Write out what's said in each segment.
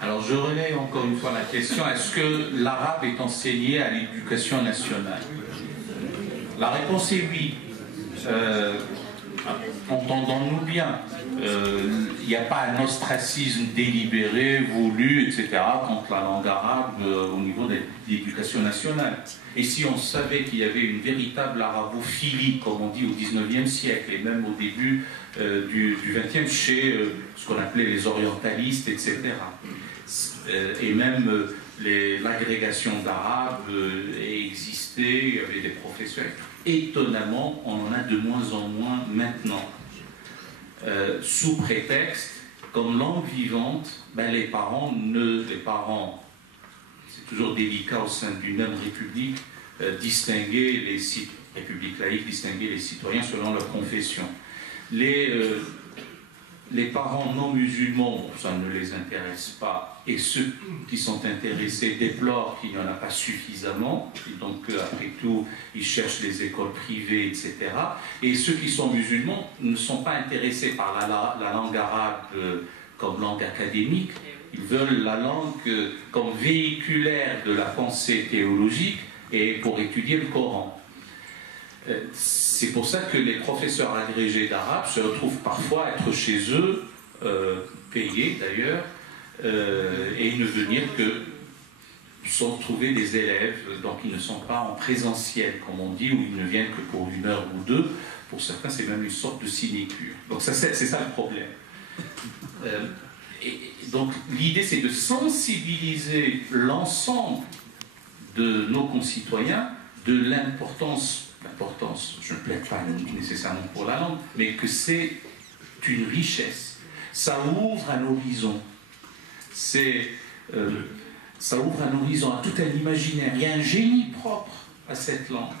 Alors je relève encore une fois la question, est-ce que l'arabe est enseigné à l'éducation nationale? La réponse est oui. Entendons-nous bien, il n'y a pas un ostracisme délibéré, voulu, etc., contre la langue arabe au niveau de l'éducation nationale. Et si on savait qu'il y avait une véritable arabophilie, comme on dit au XIXe siècle, et même au début du XXe, chez ce qu'on appelait les orientalistes, etc., et même l'agrégation d'arabes existait, il y avait des professeurs. Étonnamment, on en a de moins en moins maintenant. Sous prétexte, comme langue vivante, ben les parents, c'est toujours délicat au sein d'une même république, distinguer république laïque, distinguer les citoyens selon leur confession. Les parents non musulmans, ça ne les intéresse pas, et ceux qui sont intéressés déplorent qu'il n'y en a pas suffisamment, et donc après tout, ils cherchent les écoles privées, etc. Et ceux qui sont musulmans ne sont pas intéressés par la langue arabe comme langue académique, ils veulent la langue comme véhiculaire de la pensée théologique et pour étudier le Coran. C'est pour ça que les professeurs agrégés d'arabe se retrouvent parfois à être chez eux, payés d'ailleurs, et ne venir que sans trouver des élèves, donc ils ne sont pas en présentiel, comme on dit, ou ils ne viennent que pour 1 heure ou 2. Pour certains, c'est même une sorte de sinécure. Donc c'est ça le problème. Et donc l'idée, c'est de sensibiliser l'ensemble de nos concitoyens de l'importance, je ne plaide pas nécessairement pour la langue, mais que c'est une richesse. Ça ouvre un horizon. Ça ouvre un horizon à tout un imaginaire. Il y a un génie propre à cette langue.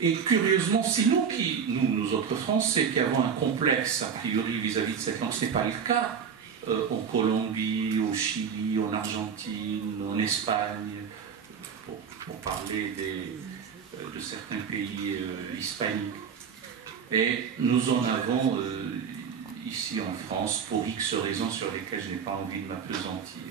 Et curieusement, c'est nous autres Français, qui avons un complexe a priori vis-à-vis de cette langue. Ce n'est pas le cas en Colombie, au Chili, en Argentine, en Espagne, pour parler de certains pays hispaniques. Et nous en avons ici en France pour X raisons sur lesquelles je n'ai pas envie de m'appesantir.